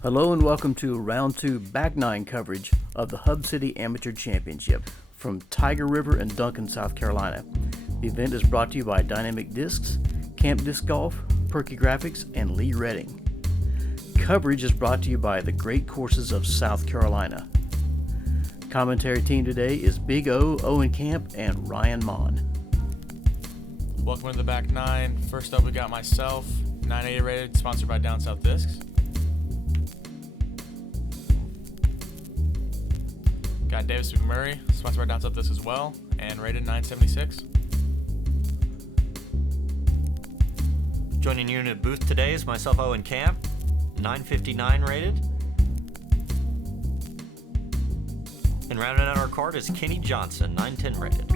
Hello and welcome to Round 2 Back 9 coverage of the Hub City Amateur Championship from Tiger River in Duncan, South Carolina. The event is brought to you by Dynamic Discs, Camp Disc Golf, Perky Graphics, and Lee Redding. Coverage is brought to you by the Great Courses of South Carolina. Commentary team today is Big O, Owen Camp, and Ryan Mon. Welcome to the Back 9. First up, we got myself, 980 rated, sponsored by Down South Discs. Got Davis McMurray, sponsored by Down South Discs as well, and rated 976. Joining you in the booth today is myself, Owen Camp, 959 rated. And rounding out our card is Kenny Johnson, 910 rated.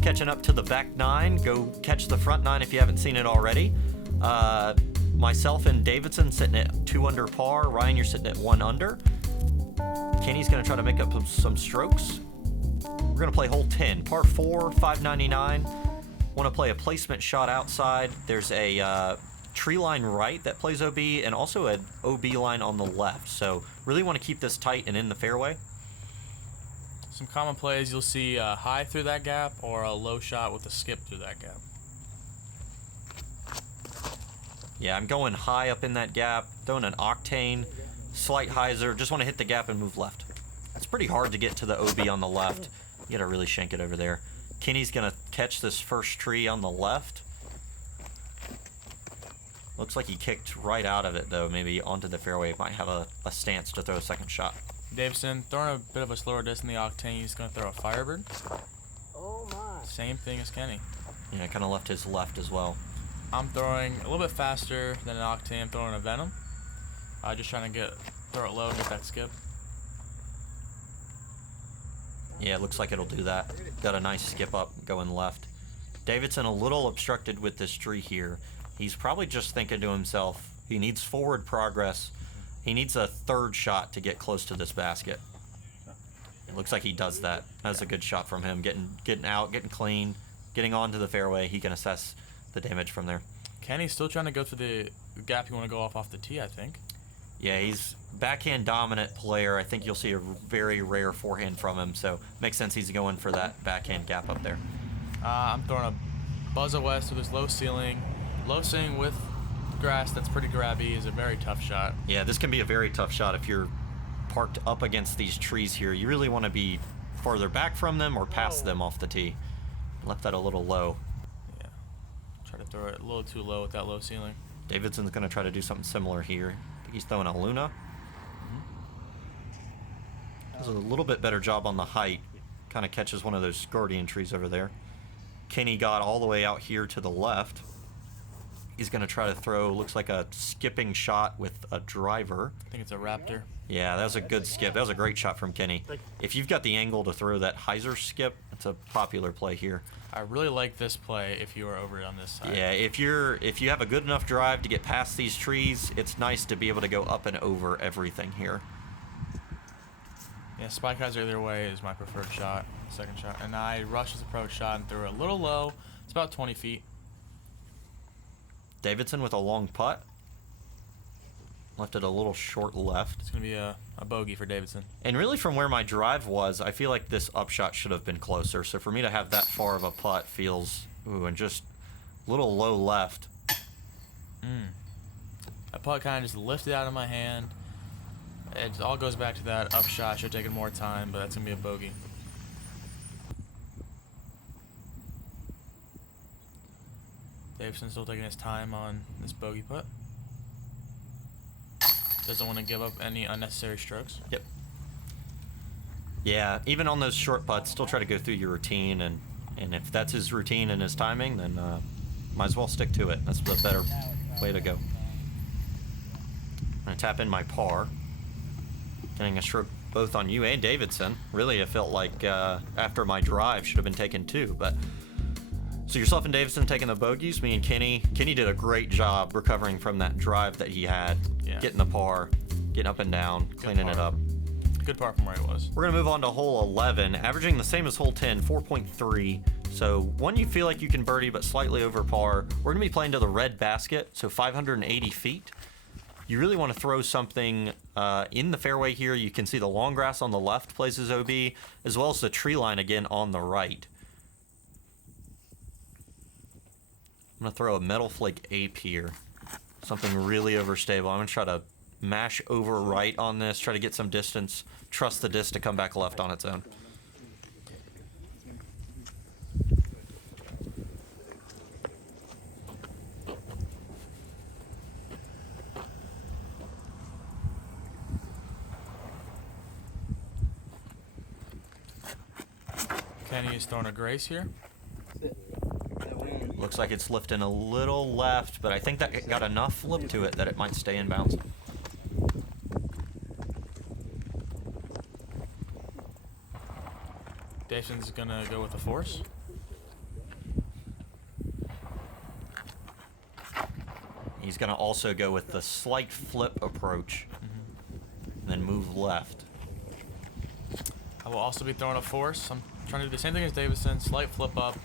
Catching up to the back 9, go catch the front 9 if you haven't seen it already. Myself and Davidson sitting at 2 under par. Ryan, you're sitting at 1 under. Kenny's going to try to make up some strokes. We're going to play hole 10, par 4, 599. Want to play a placement shot outside. There's a tree line right that plays OB and also an OB line on the left. So really want to keep this tight and in the fairway. Some common plays, you'll see a high through that gap or a low shot with a skip through that gap. Yeah, I'm going high up in that gap, throwing an octane, slight hyzer, just want to hit the gap and move left. It's pretty hard to get to the OB on the left. You gotta really shank it over there. Kenny's gonna catch this first tree on the left. Looks like he kicked right out of it though, maybe onto the fairway. Might have a stance to throw a second shot. Davison throwing a bit of a slower disc in the octane. He's going to throw a Firebird. Oh my. Same thing as Kenny. Yeah, kind of left his left as well. I'm throwing a little bit faster than an octane. I'm throwing a Venom. Just trying to throw it low and get that skip. Yeah, it looks like it'll do that. Got a nice skip up going left. Davidson a little obstructed with this tree here. He's probably just thinking to himself, he needs forward progress. He needs a third shot to get close to this basket. It looks like he does that. That's a good shot from him. Getting out, getting clean, getting onto the fairway. He can assess the damage from there. Kenny's still trying to go to the gap you want to go off the tee, I think. Yeah, he's backhand dominant player. I think you'll see a very rare forehand from him, so makes sense he's going for that backhand gap up there. I'm throwing a Buzz West with his low ceiling. Low ceiling with grass that's pretty grabby is a very tough shot. Yeah, this can be a very tough shot if you're parked up against these trees here. You really want to be farther back from them or past them off the tee. Left that a little low. Yeah, try to throw it a little too low with that low ceiling. Davidson's going to try to do something similar here. I think he's throwing a Luna. Does a little bit better job on the height. Kind of catches one of those Guardian trees over there. Kenny got all the way out here to the left. He's going to try to throw, looks like a skipping shot with a driver. I think it's a Raptor. Yeah, that was a good skip. That was a great shot from Kenny. If you've got the angle to throw that hyzer skip, it's a popular play here. I really like this play if you are over on this side. Yeah, if you have a good enough drive to get past these trees, it's nice to be able to go up and over everything here. Yeah, spike hyzer either way is my preferred shot, second shot. And I rushed his approach shot and threw it a little low. It's about 20 feet. Davidson with a long putt. Left it a little short left. It's going to be a bogey for Davidson. And really from where my drive was, I feel like this upshot should have been closer. So for me to have that far of a putt feels, and just a little low left. That putt kind of just lifted out of my hand. It all goes back to that upshot. Should have taken more time, but that's going to be a bogey. Davidson's still taking his time on this bogey putt. Doesn't want to give up any unnecessary strokes. Yep. Yeah, even on those short putts, still try to go through your routine, and if that's his routine and his timing, then might as well stick to it. That's the better way to go. I'm going to tap in my par. Getting a stroke both on you and Davidson. Really, it felt like after my drive should have been taken two, but... So yourself and Davidson taking the bogeys. Me and Kenny. Kenny did a great job recovering from that drive that he had. Yeah. Getting the par, getting up and down, cleaning it up. Good par from where he was. We're going to move on to hole 11, averaging the same as hole 10, 4.3, So one you feel like you can birdie, but slightly over par. We're gonna be playing to the red basket, so 580 feet. You really want to throw something in the fairway here. You can see the long grass on the left plays as OB, as well as the tree line again on the right. I'm gonna throw a metal flake ape here. Something really overstable. I'm gonna try to mash over right on this, try to get some distance, trust the disc to come back left on its own. Kenny is throwing a grace here. Looks like it's lifting a little left, but I think that got enough flip to it that it might stay in bounds. Davison's gonna go with a force. He's gonna also go with the slight flip approach, and then move left. I will also be throwing a force. I'm trying to do the same thing as Davison, slight flip up.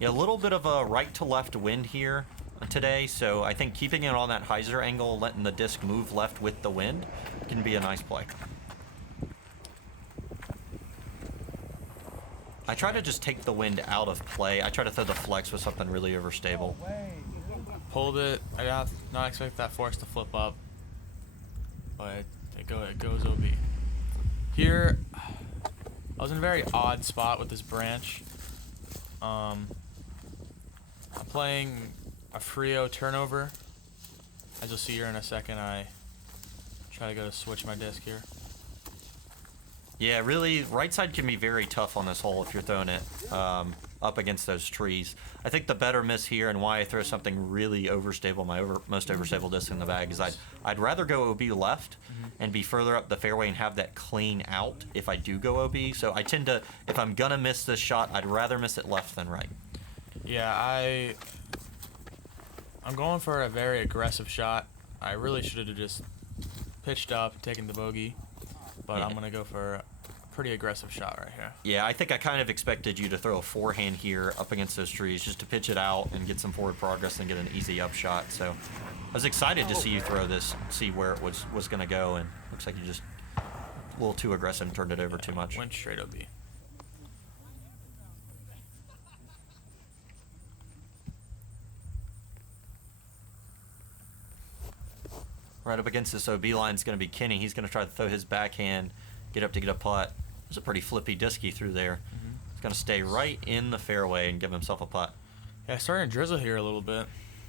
Yeah, a little bit of a right to left wind here today, so I think keeping it on that hyzer angle, letting the disc move left with the wind, can be a nice play. I try to just take the wind out of play. I try to throw the flex with something really overstable. Pulled it. I did not expect that force to flip up, but it goes OB. Here, I was in a very odd spot with this branch. I'm playing a Frio turnover. As you'll see here in a second, I try to go to switch my disc here. Yeah, really, right side can be very tough on this hole if you're throwing it up against those trees. I think the better miss here, and why I throw something really overstable, my most overstable disc in the bag, is I'd rather go OB left and be further up the fairway and have that clean out if I do go OB. So I tend to, if I'm gonna miss this shot, I'd rather miss it left than right. Yeah, I'm going for a very aggressive shot. I really should have just pitched up, taken the bogey, but Yeah. I'm gonna go for a pretty aggressive shot right here. Yeah, I think I kind of expected you to throw a forehand here up against those trees just to pitch it out and get some forward progress and get an easy up shot. So I was excited to see you throw this, see where it was going to go, and looks like you just a little too aggressive and turned it over too much. Went straight OB. Right up against this OB line is going to be Kenny. He's going to try to throw his backhand, get up to get a putt. There's a pretty flippy disky through there. He's going to stay right in the fairway and give himself a putt. Yeah, starting to drizzle here a little bit.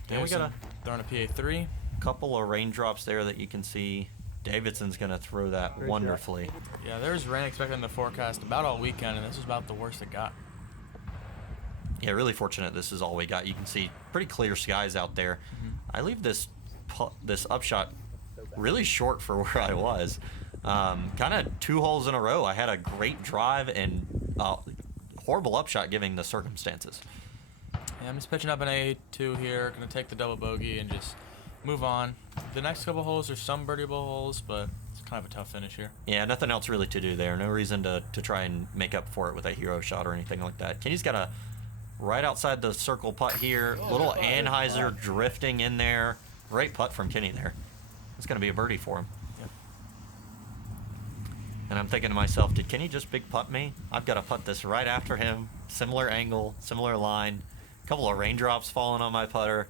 Yeah, we got throwing a PA3. couple of raindrops there that you can see. Davidson's going to throw that wonderfully. Yeah, there's rain expected in the forecast about all weekend, and this is about the worst it got. Yeah, really fortunate this is all we got. You can see pretty clear skies out there. I leave this upshot really short for where I was. Kind of 2 holes in a row. I had a great drive and horrible upshot given the circumstances. Yeah, I'm just pitching up an A2 here. Gonna take the double bogey and just move on. The next couple holes are some birdieable holes, but it's kind of a tough finish here. Yeah, nothing else really to do there. No reason to try and make up for it with a hero shot or anything like that. Kenny's got a right outside the circle putt here. Little Anheuser drifting in there. Great putt from Kenny there. It's going to be a birdie for him. Yep. And I'm thinking to myself, did Kenny just big putt me? I've got to putt this right after him. Similar angle, similar line. A couple of raindrops falling on my putter.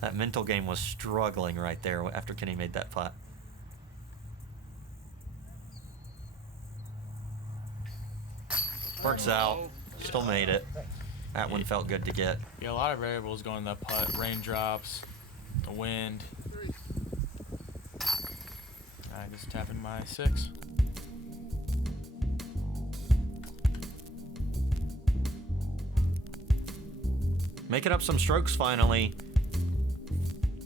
That mental game was struggling right there after Kenny made that putt. Works out. Still made it. That one felt good to get. Yeah, a lot of variables going in that putt. Raindrops, the wind. I just tapping my 6. Making up some strokes finally.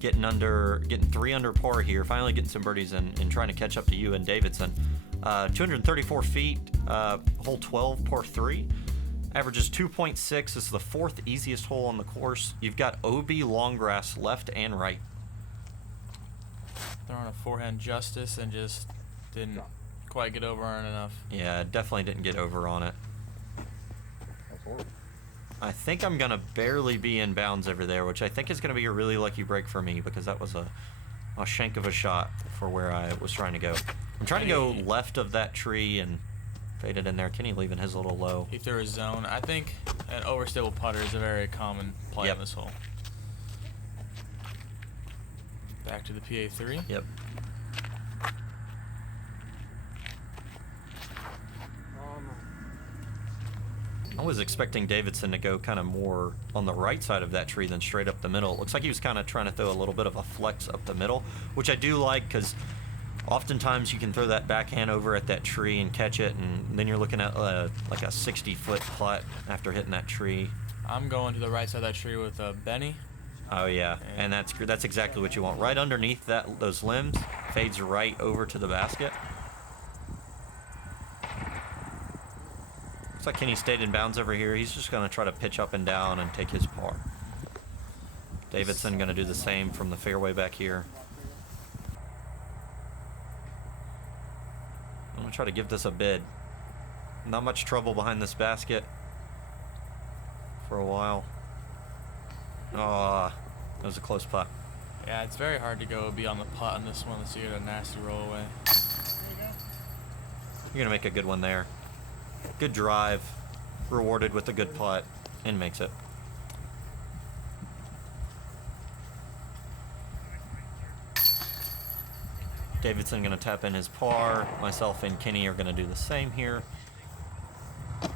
Getting 3 under par here. Finally getting some birdies and trying to catch up to you and Davidson. 234 feet, hole 12, par 3. Averages 2.6. This is the 4th easiest hole on the course. You've got OB long grass left and right. Throwing a forehand justice and just didn't quite get over on enough. Yeah, definitely didn't get over on it. I think I'm going to barely be in bounds over there, which I think is going to be a really lucky break for me because that was a shank of a shot for where I was trying to go. I'm trying to go left of that tree and fade it in there. Kenny leaving his a little low. If there is zone, I think an overstable putter is a very common play on this hole. Back to the PA3. Yep. I was expecting Davidson to go kind of more on the right side of that tree than straight up the middle. It looks like he was kind of trying to throw a little bit of a flex up the middle, which I do like because oftentimes you can throw that backhand over at that tree and catch it, and then you're looking at like a 60-foot putt after hitting that tree. I'm going to the right side of that tree with Benny. Oh yeah, and that's exactly what you want. Right underneath those limbs, fades right over to the basket. Looks like Kenny stayed in bounds over here. He's just going to try to pitch up and down and take his par. Davidson going to do the same from the fairway back here. I'm going to try to give this a bid. Not much trouble behind this basket for a while. Oh, that was a close putt. Yeah, it's very hard to go be on the putt on this one unless you get a nasty roll away. You're going to make a good one there. Good drive, rewarded with a good putt, and makes it. Davidson going to tap in his par. Myself and Kenny are going to do the same here. A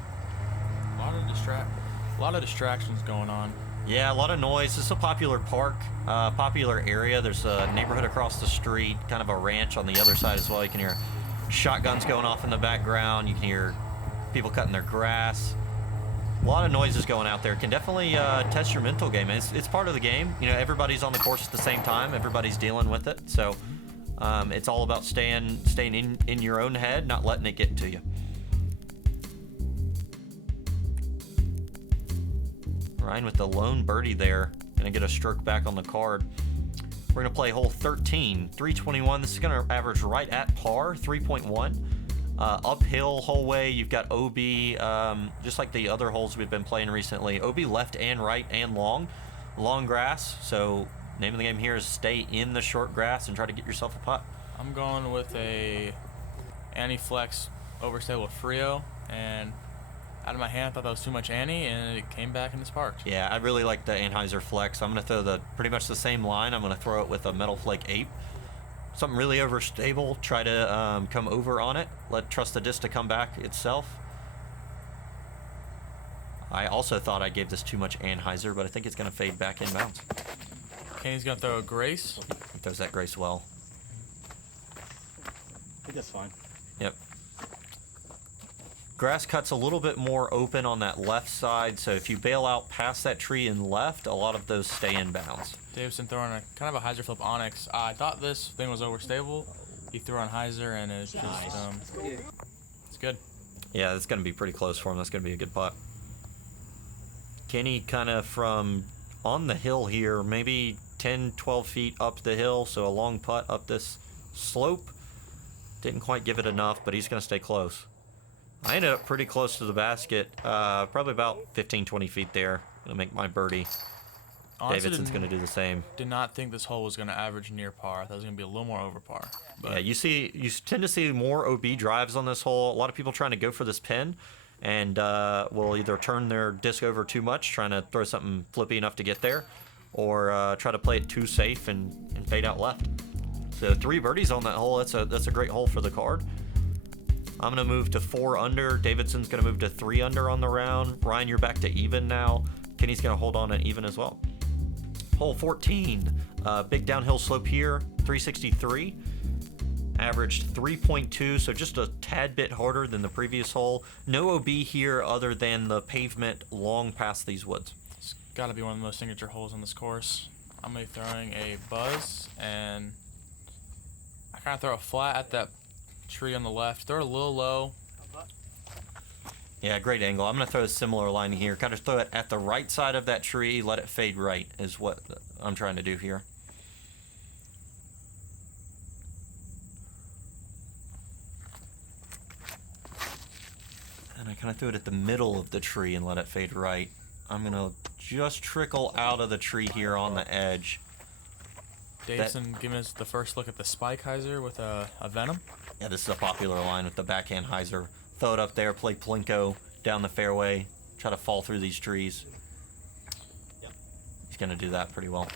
lot of distractions going on. Yeah, a lot of noise. This is a popular park, popular area. There's a neighborhood across the street, kind of a ranch on the other side as well. You can hear shotguns going off in the background. You can hear people cutting their grass. A lot of noises going out there. Can definitely test your mental game. It's part of the game. You know, everybody's on the course at the same time. Everybody's dealing with it. So it's all about staying in your own head, not letting it get to you. Ryan with the lone birdie there. Gonna get a stroke back on the card. We're gonna play hole 13, 321. This is gonna average right at par, 3.1. Uphill whole way, you've got OB, just like the other holes we've been playing recently. OB left and right and long grass. So name of the game here is stay in the short grass and try to get yourself a putt. I'm going with a anti-flex overstable Frio, and out of my hand, I thought that was too much Annie, and it came back and it's parked. Yeah, I really like the Anheuser Flex. I'm going to throw pretty much the same line. I'm going to throw it with a Metal Flake Ape. Something really overstable. Try to come over on it. Trust the disc to come back itself. I also thought I gave this too much Anheuser, but I think it's going to fade back in bounds. Kenny's going to throw a Grace. He throws that Grace well. I think that's fine. Yep. Grass cuts a little bit more open on that left side, so if you bail out past that tree and left, a lot of those stay in bounds. Davidson throwing a kind of a hyzer flip Onyx. I thought this thing was overstable. He threw on hyzer, and it's just it's good. Yeah, that's going to be pretty close for him. That's going to be a good putt. Kenny kind of from on the hill here, maybe 10, 12 feet up the hill, so a long putt up this slope. Didn't quite give it enough, but he's going to stay close. I ended up pretty close to the basket, probably about 15, 20 feet there. Gonna make my birdie. Honestly, Davidson's gonna do the same. Did not think this hole was gonna average near par. I thought it was gonna be a little more over par. Yeah, But you tend to see more OB drives on this hole. A lot of people trying to go for this pin, and will either turn their disc over too much, trying to throw something flippy enough to get there, or try to play it too safe and fade out left. So 3 birdies on that hole. That's a great hole for the card. I'm going to move to 4 under. Davidson's going to move to 3 under on the round. Ryan, you're back to even now. Kenny's going to hold on at even as well. Hole 14, big downhill slope here, 363. Averaged 3.2, so just a tad bit harder than the previous hole. No OB here other than the pavement long past these woods. it's got to be one of the most signature holes on this course. I'm going to be throwing a buzz, and I kind of throw a flat at that tree on the left. Throw it a little low. Yeah, great angle. I'm going to throw a similar line here. Kind of throw it at the right side of that tree, let it fade right is what I'm trying to do here. And I kind of threw it at the middle of the tree and let it fade right. I'm going to just trickle out of the tree here on the edge. Davidson giving us the first look at the spike hyzer with a Venom. Yeah, this is a popular line with the backhand hyzer. Throw it up there, play Plinko down the fairway, try to fall through these trees. He's going to do that pretty well.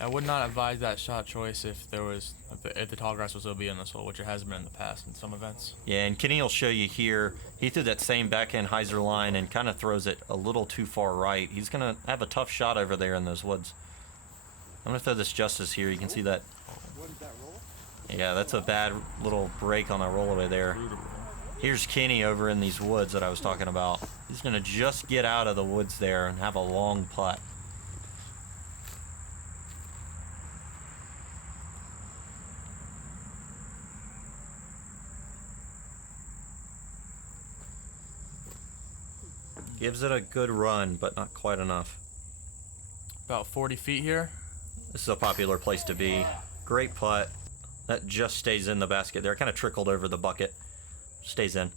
I would not advise that shot choice if the tall grass was OB in this hole, which it has been in the past in some events. Yeah, and Kenny will show you here. He threw that same backhand hyzer line and kind of throws it a little too far right. He's going to have a tough shot over there in those woods. I'm going to throw this justice here. You can see that. Yeah, that's a bad little break on that rollaway there. Here's Kenny over in these woods that I was talking about. He's going to just get out of the woods there and have a long putt. Gives it a good run, but not quite enough. About 40 feet here. This is a popular place to be. Great putt. That just stays in the basket there. Kind of trickled over the bucket. Stays in.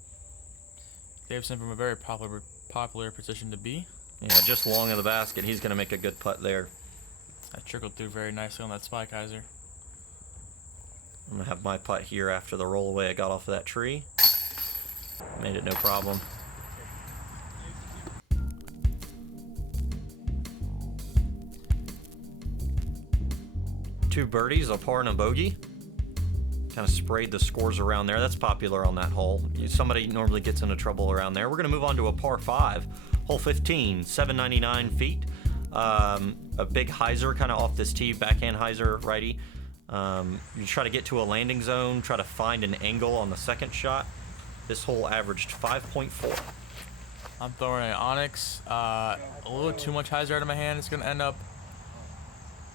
Davidson from a very popular position to be. Yeah, just long of the basket. He's going to make a good putt there. That trickled through very nicely on that spike hyzer. I'm going to have my putt here after the rollaway I got off of that tree. Made it no problem. Two birdies, a par and a bogey. Kind of sprayed the scores around there. That's popular on that hole. Somebody normally gets into trouble around there. We're going to move on to a par 5. Hole 15, 799 feet. A big hyzer kind of off this tee, backhand hyzer, righty. You try to get to a landing zone, try to find an angle on the second shot. This hole averaged 5.4. I'm throwing an Onyx. A little too much hyzer out of my hand. It's going to end up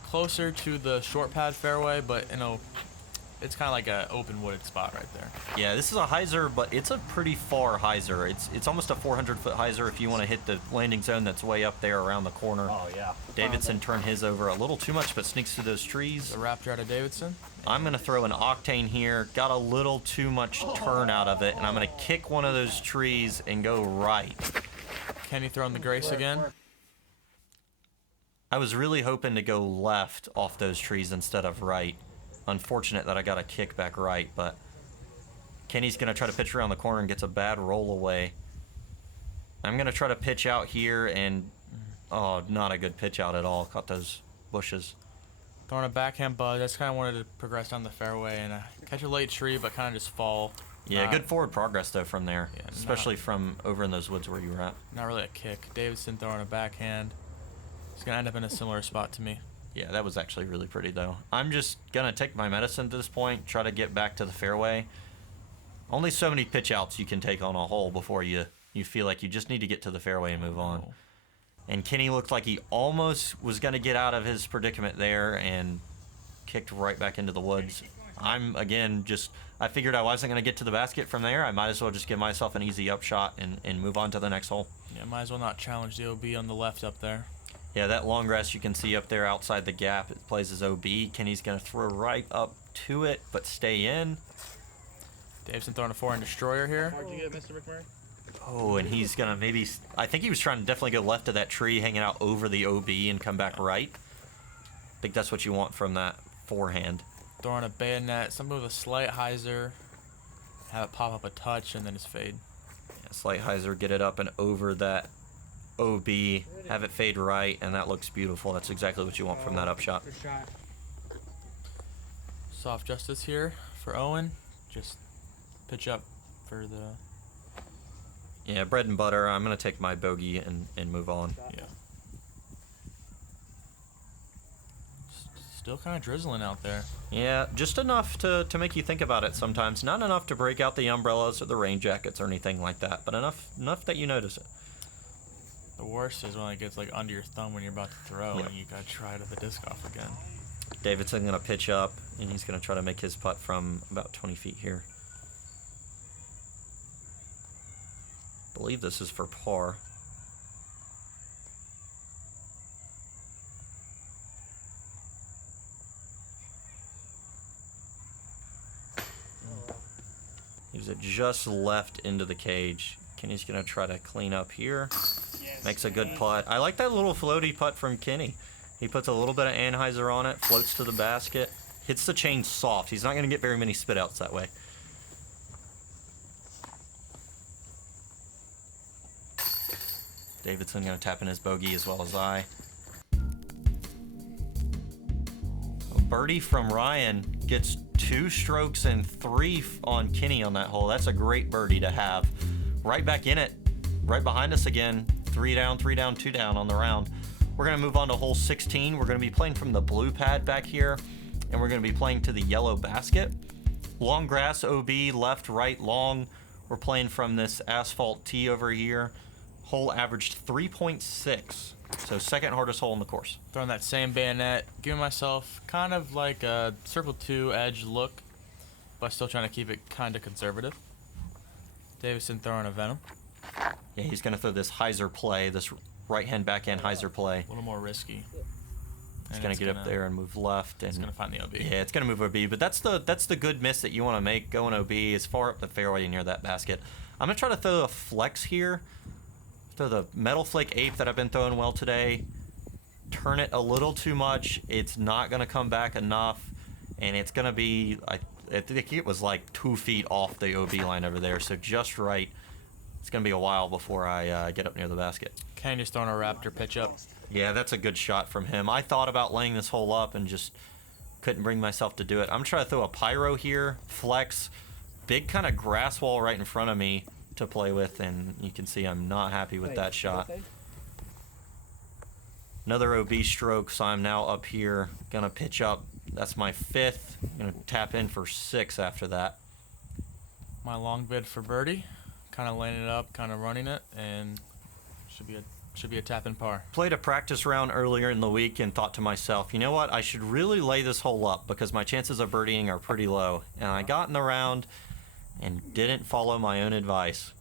closer to the short pad fairway, but it's kind of like an open wooded spot right there. Yeah, this is a hyzer, but it's a pretty far hyzer. It's almost a 400-foot hyzer if you want to hit the landing zone that's way up there around the corner. Oh, yeah. Davidson turned his over a little too much, but sneaks through those trees. The Raptor out of Davidson. I'm going to throw an Octane here. Got a little too much turn out of it, and I'm going to kick one of those trees and go right. Kenny throwing the Grace again. I was really hoping to go left off those trees instead of right. Unfortunate that I got a kick back right, but Kenny's going to try to pitch around the corner and gets a bad roll away. I'm going to try to pitch out here and, oh, not a good pitch out at all. Caught those bushes. Throwing a backhand buzz. I just kind of wanted to progress down the fairway and catch a late tree, but kind of just fall. Yeah, good forward progress, though, from there, Yeah, especially from over in those woods where you were at. Not really a kick. Davidson throwing a backhand. He's going to end up in a similar spot to me. Yeah, that was actually really pretty, though. I'm just going to take my medicine to this point, try to get back to the fairway. Only so many pitch outs you can take on a hole before you feel like you just need to get to the fairway and move on. And Kenny looked like he almost was going to get out of his predicament there and kicked right back into the woods. I'm, again, I figured I wasn't going to get to the basket from there. I might as well just give myself an easy upshot and move on to the next hole. Yeah, might as well not challenge the OB on the left up there. Yeah, that long grass you can see up there outside the gap, it plays as OB. Kenny's going to throw right up to it, but stay in. Davidson throwing a 4-inch destroyer here. How'd you get, Mr. McMurray? Oh, and he's going to maybe... I think he was trying to definitely go left of that tree, hanging out over the OB and come back right. I think that's what you want from that forehand. Throwing a bayonet, something with a slight hyzer. Have it pop up a touch and then just fade. Yeah, slight hyzer, get it up and over that OB, have it fade right, and that looks beautiful. That's exactly what you want from that upshot. Good shot. Soft justice here for Owen. Just pitch up for the... Yeah, bread and butter. I'm going to take my bogey and move on. Yeah. Still kind of drizzling out there. Yeah, just enough to make you think about it sometimes. Not enough to break out the umbrellas or the rain jackets or anything like that, but enough that you notice it. The worst is when it gets like under your thumb when you're about to throw Yep. and you gotta try to the disc off again. Davidson going to pitch up, and he's going to try to make his putt from about 20 feet here. I believe this is for par. Leaves it just left into the cage. Kenny's gonna try to clean up here. Makes a good putt. I like that little floaty putt from Kenny. He puts a little bit of anhyzer on it, floats to the basket, hits the chain soft. He's not gonna get very many spit outs that way. Davidson gonna tap in his bogey as well as I. A birdie from Ryan gets 2 strokes and 3 on Kenny on that hole. That's a great birdie to have. Right back in it, right behind us again. 3 down, 3 down, 2 down on the round. We're gonna move on to hole 16. We're gonna be playing from the blue pad back here, and we're gonna be playing to the yellow basket. Long grass OB, left, right, long. We're playing from this asphalt tee over here. Hole averaged 3.6, so second hardest hole in the course. Throwing that same bayonet, giving myself kind of like a circle 2 edge look, but still trying to keep it kind of conservative. Davison throwing a Venom. Yeah, he's going to throw this hyzer play, this right-hand, backhand hyzer play. A little more risky. He's going to get up there and move left. And it's going to find the OB. Yeah, it's going to move OB, but that's the good miss that you want to make, going OB as far up the fairway near that basket. I'm going to try to throw a flex here. Throw the metal flake ape that I've been throwing well today. Turn it a little too much. It's not going to come back enough, and it's going to be, I think it was like 2 feet off the OB line over there, so just right. It's going to be a while before I get up near the basket. Kenny just throwing a Raptor pitch up. Yeah, that's a good shot from him. I thought about laying this hole up and just couldn't bring myself to do it. I'm trying to throw a pyro here, flex, big kind of grass wall right in front of me to play with, and you can see I'm not happy with that shot. Another OB stroke, so I'm now up here, gonna pitch up. That's my 5th. Gonna tap in for 6 after that. My long bid for birdie, kind of laying it up, kind of running it, and should be a tap in par. Played a practice round earlier in the week and thought to myself, you know what, I should really lay this hole up because my chances of birdieing are pretty low. And I got in the round and didn't follow my own advice.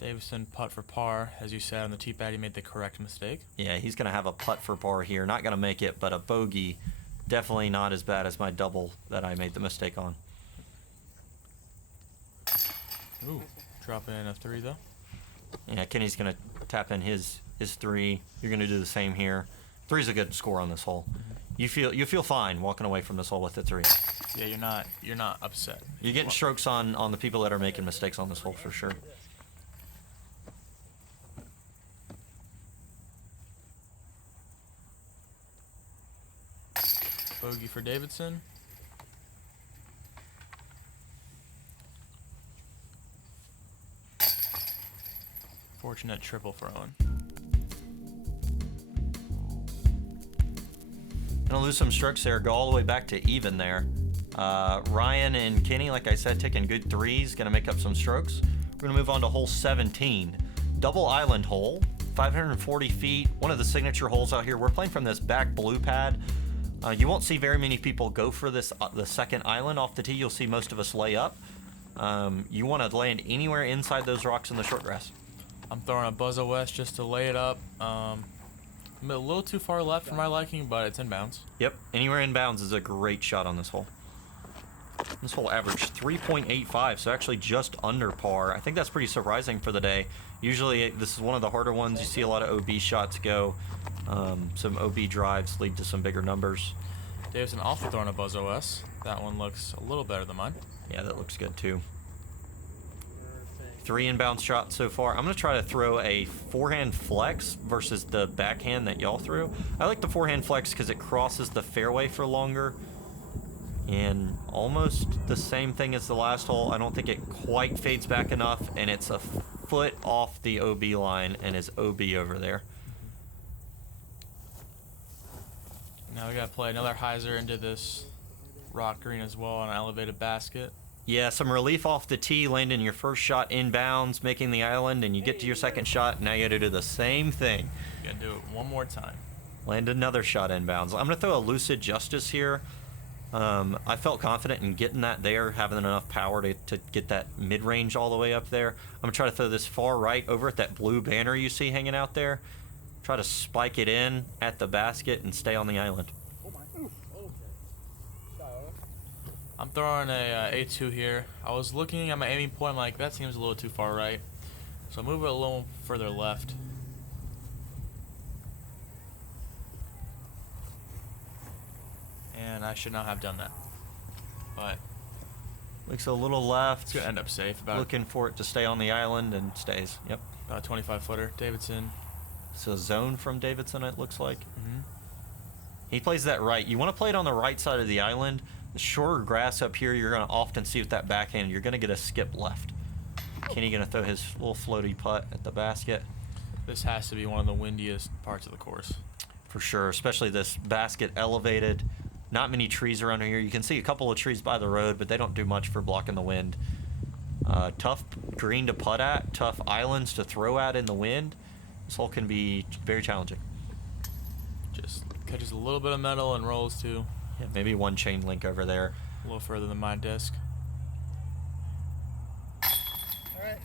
Davison putt for par. As you said on the tee pad, he made the correct mistake. Yeah, he's going to have a putt for par here. Not going to make it, but a bogey. Definitely not as bad as my double that I made the mistake on. Ooh, dropping in a 3 though. Yeah, Kenny's going to tap in his 3. You're going to do the same here. 3's a good score on this hole. You feel fine walking away from this hole with the 3. Yeah, you're not upset. You're getting strokes on the people that are making mistakes on this hole for sure. Bogey for Davidson. Fortunate triple for Owen. Gonna lose some strokes there, go all the way back to even there. Ryan and Kenny, like I said, taking good 3s, gonna make up some strokes. We're gonna move on to hole 17. Double island hole, 540 feet, one of the signature holes out here. We're playing from this back blue pad. You won't see very many people go for this, the second island off the tee. You'll see most of us lay up. You want to land anywhere inside those rocks in the short grass. I'm throwing a Buzzo West just to lay it up. I'm a little too far left for my liking, but it's in bounds. Yep, anywhere in bounds is a great shot on this hole. This hole averaged 3.85, so actually just under par. I think that's pretty surprising for the day. Usually this is one of the harder ones. You see a lot of OB shots go. Some OB drives lead to some bigger numbers. Davison also throwing a Buzzo S. That one looks a little better than mine. Yeah, that looks good too. 3 inbound shots so far. I'm going to try to throw a forehand flex versus the backhand that y'all threw. I like the forehand flex because it crosses the fairway for longer. And almost the same thing as the last hole. I don't think it quite fades back enough, and it's a foot off the OB line and is OB over there. Now we got to play another hyzer into this rock green as well on an elevated basket. Yeah, some relief off the tee, landing your first shot inbounds, making the island, and you get to your second shot, and now you got to do the same thing. You got to do it one more time. Land another shot inbounds. I'm going to throw a lucid justice here. I felt confident in getting that there, having enough power to get that mid-range all the way up there. I'm going to try to throw this far right over at that blue banner you see hanging out there. Try to spike it in at the basket and stay on the island. I'm throwing a A2 here. I was looking at my aiming point, I'm like, that seems a little too far right. So move it a little further left. And I should not have done that. But Looks a little left. it's going to end up safe. Looking for it to stay on the island and stays. Yep. About a 25 footer. Davidson. It's a zone from Davidson, it looks like. Mm-hmm. He plays that right. You want to play it on the right side of the island. The shorter grass up here, you're going to often see with that backhand, you're going to get a skip left. Kenny going to throw his little floaty putt at the basket. This has to be one of the windiest parts of the course. For sure, especially this basket elevated. Not many trees around here. You can see a couple of trees by the road, but they don't do much for blocking the wind. Tough green to putt at, tough islands to throw at in the wind. This hole can be very challenging. Just catches a little bit of metal and rolls too. Yeah, maybe one chain link over there. A little further than my disc.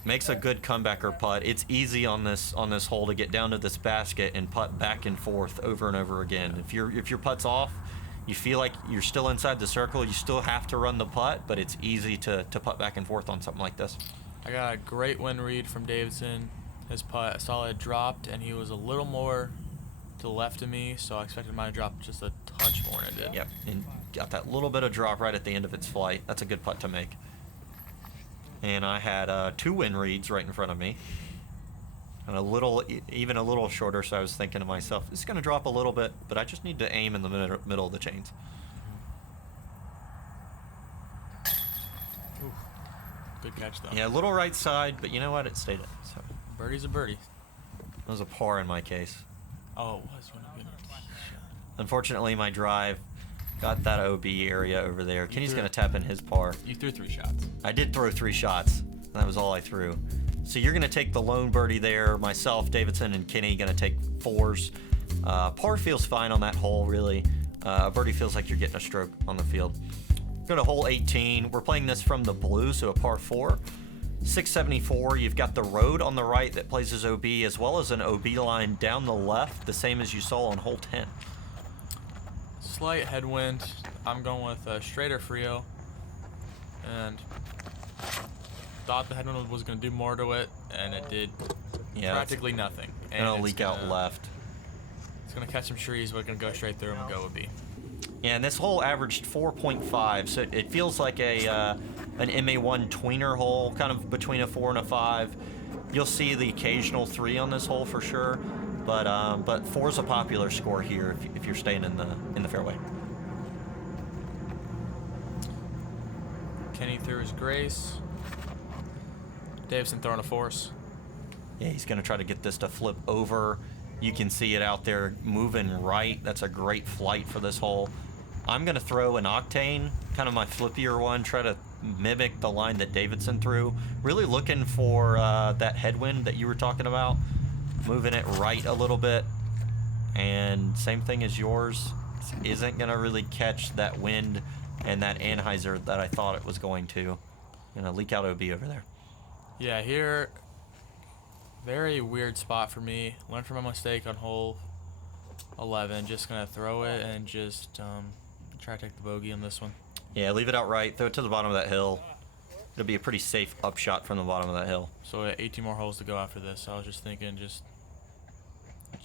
Makes a good comebacker putt. It's easy on this hole to get down to this basket and putt back and forth over and over again. If your putt's off, you feel like you're still inside the circle. You still have to run the putt, but it's easy to putt back and forth on something like this. I got a great wind read from Davidson. His putt, I saw it dropped, and he was a little more to the left of me, so I expected mine to drop just a touch more than it did. Yep, and got that little bit of drop right at the end of its flight. That's a good putt to make. And I had 2 wind reads right in front of me. And even a little shorter, so I was thinking to myself, it's going to drop a little bit, but I just need to aim in the middle of the chains. Ooh. Good catch, though. Yeah, a little right side, but you know what? It stayed in. So Birdie's a birdie. it was a par in my case. Oh, it was one of good. Unfortunately, my drive got that OB area over there. Kenny's threw going to it. tap in his par. You threw 3 shots. I did throw 3 shots. That was all I threw. So you're going to take the lone birdie there. Myself, Davidson, and Kenny going to take 4s. Par feels fine on that hole, really. Birdie feels like you're getting a stroke on the field. Go to hole 18. We're playing this from the blue, so a par 4. 674, you've got the road on the right that plays as OB, as well as an OB line down the left, the same as you saw on hole 10. Slight headwind. I'm going with a straighter Frio. And thought the headwind was going to do more to it, and it did practically nothing. And it'll leak out left. It's going to catch some trees, but it's going to go straight through them and go with B. Yeah, and this hole averaged 4.5, so it feels like an MA1 tweener hole, kind of between a 4 and a 5. You'll see the occasional 3 on this hole for sure, but 4 is a popular score here if you're staying in the fairway. Kenny threw his grace. Davidson throwing a force. Yeah, he's going to try to get this to flip over. You can see it out there moving right. That's a great flight for this hole. I'm going to throw an octane, kind of my flippier one, try to mimic the line that Davidson threw. Really looking for that headwind that you were talking about. Moving it right a little bit. And same thing as yours. Isn't going to really catch that wind and that anhyzer that I thought it was going to. Going to leak out OB over there. Yeah, here, very weird spot for me. Learned from my mistake on hole 11. Just going to throw it and just try to take the bogey on this one. Yeah, leave it out right. Throw it to the bottom of that hill. It'll be a pretty safe upshot from the bottom of that hill. So we have 18 more holes to go after this. So I was just thinking just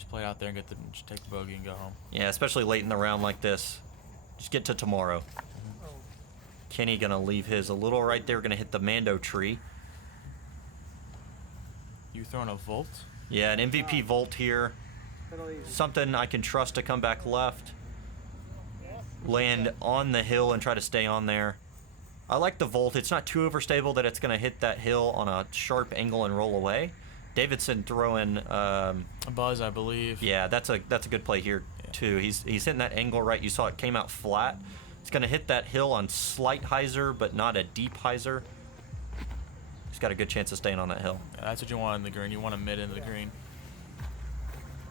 play it out there and just take the bogey and go home. Yeah, especially late in the round like this. Just get to tomorrow. Kenny going to leave his a little right there. Going to hit the Mando tree. You throwing a volt? Yeah, an MVP volt here. Something I can trust to come back left. Land on the hill and try to stay on there. I like the volt. It's not too overstable that it's going to hit that hill on a sharp angle and roll away. Davidson throwing a buzz, I believe. Yeah, that's a good play here too. He's hitting that angle right. You saw it came out flat. It's going to hit that hill on slight hyzer, but not a deep hyzer. He's got a good chance of staying on that hill. Yeah, that's what you want in the green. You want to mid into the green.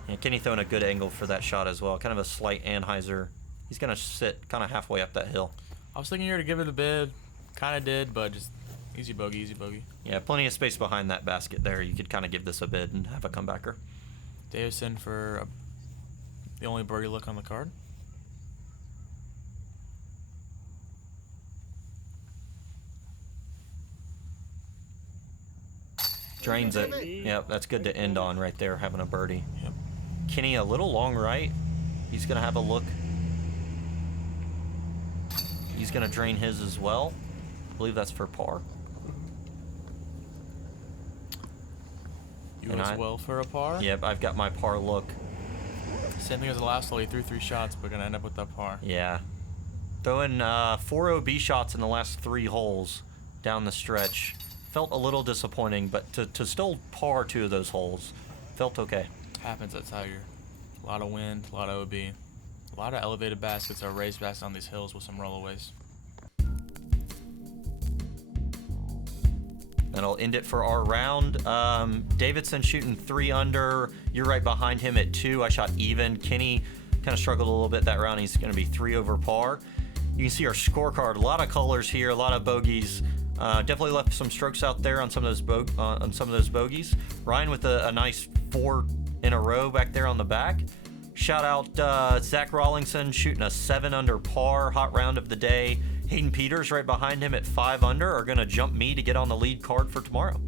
And Kenny throwing a good angle for that shot as well. Kind of a slight anhyzer. He's going to sit kind of halfway up that hill. I was thinking here to give it a bid. Kind of did, but just easy bogey, easy bogey. Yeah, plenty of space behind that basket there. You could kind of give this a bid and have a comebacker. Davison for the only birdie look on the card. Drains it. Yep, that's good to end on right there, having a birdie. Yep. Kenny a little long right. He's going to have a look. He's going to drain his as well. I believe that's for par. You And as well for a par? Yep, I've got my par look. Same thing as the last hole. He threw 3 shots, but gonna end up with that par. Yeah. Throwing 4 OB shots in the last 3 holes down the stretch. Felt a little disappointing, but to still par 2 of those holes, felt okay. Happens at Tiger. A lot of wind, a lot of OB. A lot of elevated baskets or raised baskets on these hills with some rollaways. That'll end it for our round. Davidson shooting 3 under. You're right behind him at 2. I shot even. Kenny kind of struggled a little bit that round. He's going to be 3 over par. You can see our scorecard. A lot of colors here. A lot of bogeys. Definitely left some strokes out there on some of those bogeys. Ryan with a nice 4 in a row back there on the back. Shout out Zach Rawlingson shooting a 7 under par. Hot round of the day. Hayden Peters right behind him at 5 under are going to jump me to get on the lead card for tomorrow.